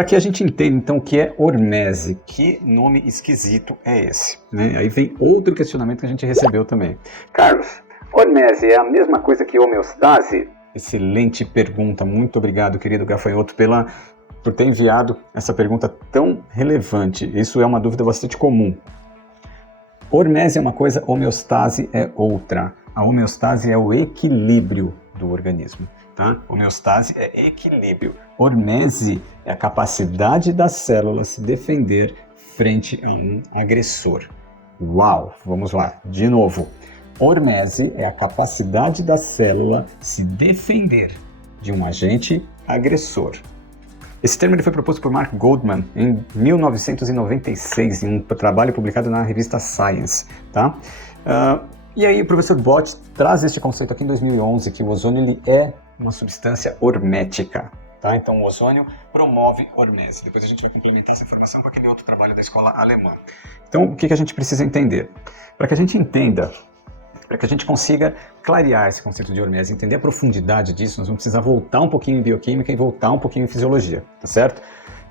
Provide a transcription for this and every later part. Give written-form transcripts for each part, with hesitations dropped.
Para que a gente entenda, então, o que é hormese. Que nome esquisito é esse? Né? Aí vem outro questionamento que a gente recebeu também. Carlos, hormese é a mesma coisa que homeostase? Excelente pergunta. Muito obrigado, querido Gafanhoto, por ter enviado essa pergunta tão relevante. Isso é uma dúvida bastante comum. Hormese é uma coisa, homeostase é outra. A homeostase é o equilíbrio do organismo. Tá? Homeostase é equilíbrio. Hormese é a capacidade da célula se defender frente a um agressor. Uau! Vamos lá, de novo. Hormese é a capacidade da célula se defender de um agente agressor. Esse termo ele foi proposto por Mark Goldman em 1996, em um trabalho publicado na revista Science. Tá? E aí o professor Bott traz este conceito aqui em 2011, que o ozônio ele é uma substância hormética. Tá? Então o ozônio promove hormese. Depois a gente vai complementar essa informação com aquele outro trabalho da escola alemã. Então o que a gente precisa entender? Para que a gente entenda, para que a gente consiga clarear esse conceito de hormese, entender a profundidade disso, nós vamos precisar voltar um pouquinho em bioquímica e voltar um pouquinho em fisiologia, tá certo?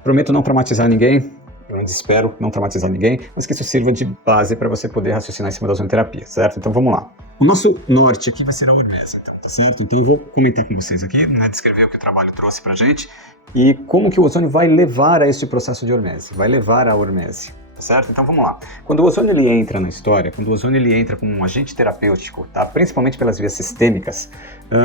Prometo não traumatizar ninguém, eu espero não traumatizar ninguém, mas que isso sirva de base para você poder raciocinar em cima da ozonoterapia, certo? Então vamos lá. O nosso norte aqui vai ser a hormese, então, tá certo? Então eu vou comentar com vocês aqui, né, descrever o que o trabalho trouxe pra gente e como que o ozônio vai levar a este processo de hormese, vai levar à hormese. Certo? Então vamos lá. Quando o ozônio ele entra na história, quando o ozônio ele entra como um agente terapêutico, tá? Principalmente pelas vias sistêmicas,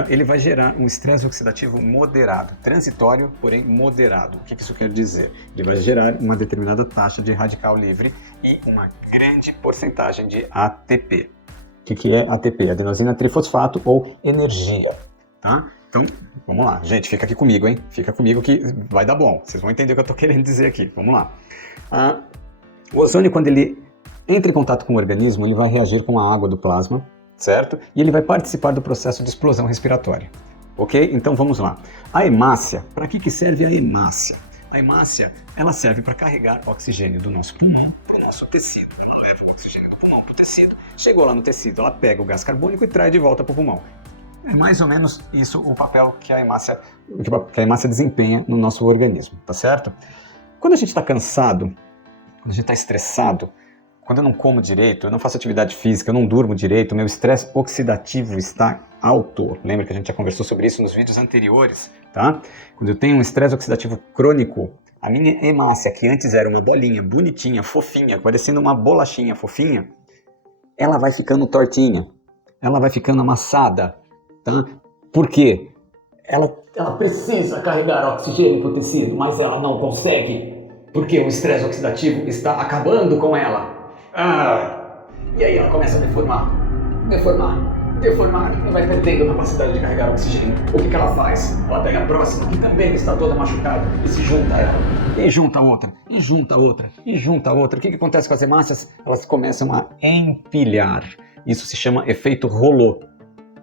ele vai gerar um estresse oxidativo moderado, transitório, porém moderado. O que isso quer dizer? Ele vai gerar uma determinada taxa de radical livre e uma grande porcentagem de ATP. O que é ATP? Adenosina trifosfato ou energia. Tá? Então, vamos lá. Gente, fica aqui comigo, hein? Fica comigo que vai dar bom. Vocês vão entender o que eu estou querendo dizer aqui. Vamos lá. O ozônio, quando ele entra em contato com o organismo, ele vai reagir com a água do plasma, certo? E ele vai participar do processo de explosão respiratória, ok? Então vamos lá. A hemácia, para que serve a hemácia? A hemácia, ela serve para carregar oxigênio do nosso pulmão para o nosso tecido. Ela leva o oxigênio do pulmão para o tecido. Chegou lá no tecido, ela pega o gás carbônico e traz de volta para o pulmão. É mais ou menos isso o papel que a hemácia desempenha no nosso organismo, tá certo? Quando a gente está cansado, quando a gente está estressado, quando eu não como direito, eu não faço atividade física, eu não durmo direito, meu estresse oxidativo está alto. Lembra que a gente já conversou sobre isso nos vídeos anteriores, tá? Quando eu tenho um estresse oxidativo crônico, a minha hemácia, que antes era uma bolinha bonitinha, fofinha, parecendo uma bolachinha fofinha, ela vai ficando tortinha, ela vai ficando amassada, tá? Por quê? Ela precisa carregar oxigênio para o tecido, mas ela não consegue. Porque o estresse oxidativo está acabando com ela. E aí ela começa a deformar, e vai perdendo a capacidade de carregar oxigênio. O que ela faz? Ela pega a próxima, que também está toda machucada, e se junta a ela. E junta outra, e junta outra, e junta outra. O que acontece com as hemácias? Elas começam a empilhar. Isso se chama efeito Rollo.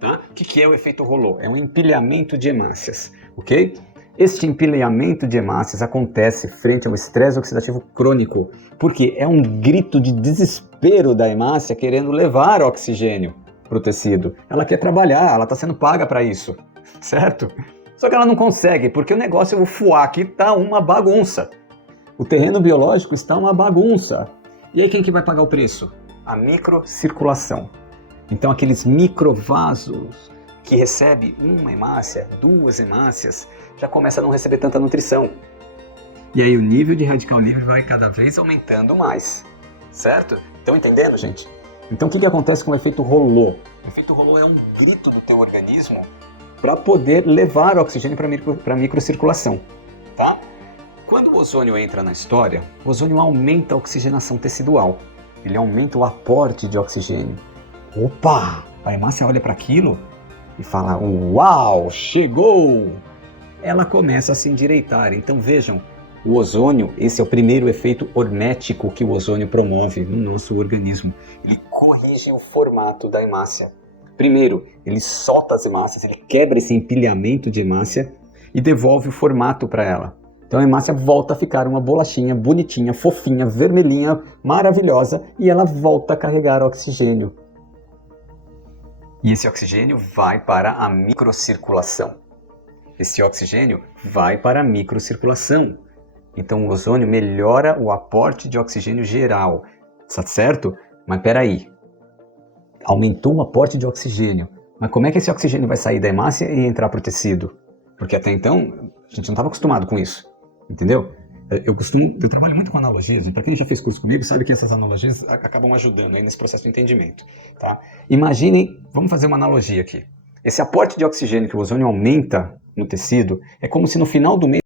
Tá? O que é o efeito Rollo? É um empilhamento de hemácias, ok? Este empilhamento de hemácias acontece frente ao estresse oxidativo crônico, porque é um grito de desespero da hemácia querendo levar oxigênio para o tecido. Ela quer trabalhar, ela está sendo paga para isso, certo? Só que ela não consegue, porque o negócio, o fuá aqui está uma bagunça. O terreno biológico está uma bagunça. E aí quem que vai pagar o preço? A microcirculação. Então aqueles microvasos que recebe uma hemácia, duas hemácias, já começa a não receber tanta nutrição. E aí o nível de radical livre vai cada vez aumentando mais, certo? Estão entendendo, gente? Então o que acontece com o efeito Rollo? O efeito Rollo é um grito do teu organismo para poder levar oxigênio para a microcirculação, tá? Quando o ozônio entra na história, o ozônio aumenta a oxigenação tecidual. Ele aumenta o aporte de oxigênio. Opa! A hemácia olha para aquilo e fala, uau, chegou! Ela começa a se endireitar. Então vejam, o ozônio, esse é o primeiro efeito hormético que o ozônio promove no nosso organismo. Ele corrige o formato da hemácia. Primeiro, ele solta as hemácias, ele quebra esse empilhamento de hemácia e devolve o formato para ela. Então a hemácia volta a ficar uma bolachinha bonitinha, fofinha, vermelhinha, maravilhosa e ela volta a carregar oxigênio. E esse oxigênio vai para a microcirculação. Esse oxigênio vai para a microcirculação. Então o ozônio melhora o aporte de oxigênio geral, tá certo? Mas peraí, aumentou o aporte de oxigênio, mas como é que esse oxigênio vai sair da hemácia e entrar para o tecido? Porque até então a gente não estava acostumado com isso, entendeu? Eu trabalho muito com analogias, e para quem já fez curso comigo sabe que essas analogias acabam ajudando aí nesse processo de entendimento, tá? Imaginem, vamos fazer uma analogia aqui. Esse aporte de oxigênio que o ozônio aumenta no tecido é como se no final do mês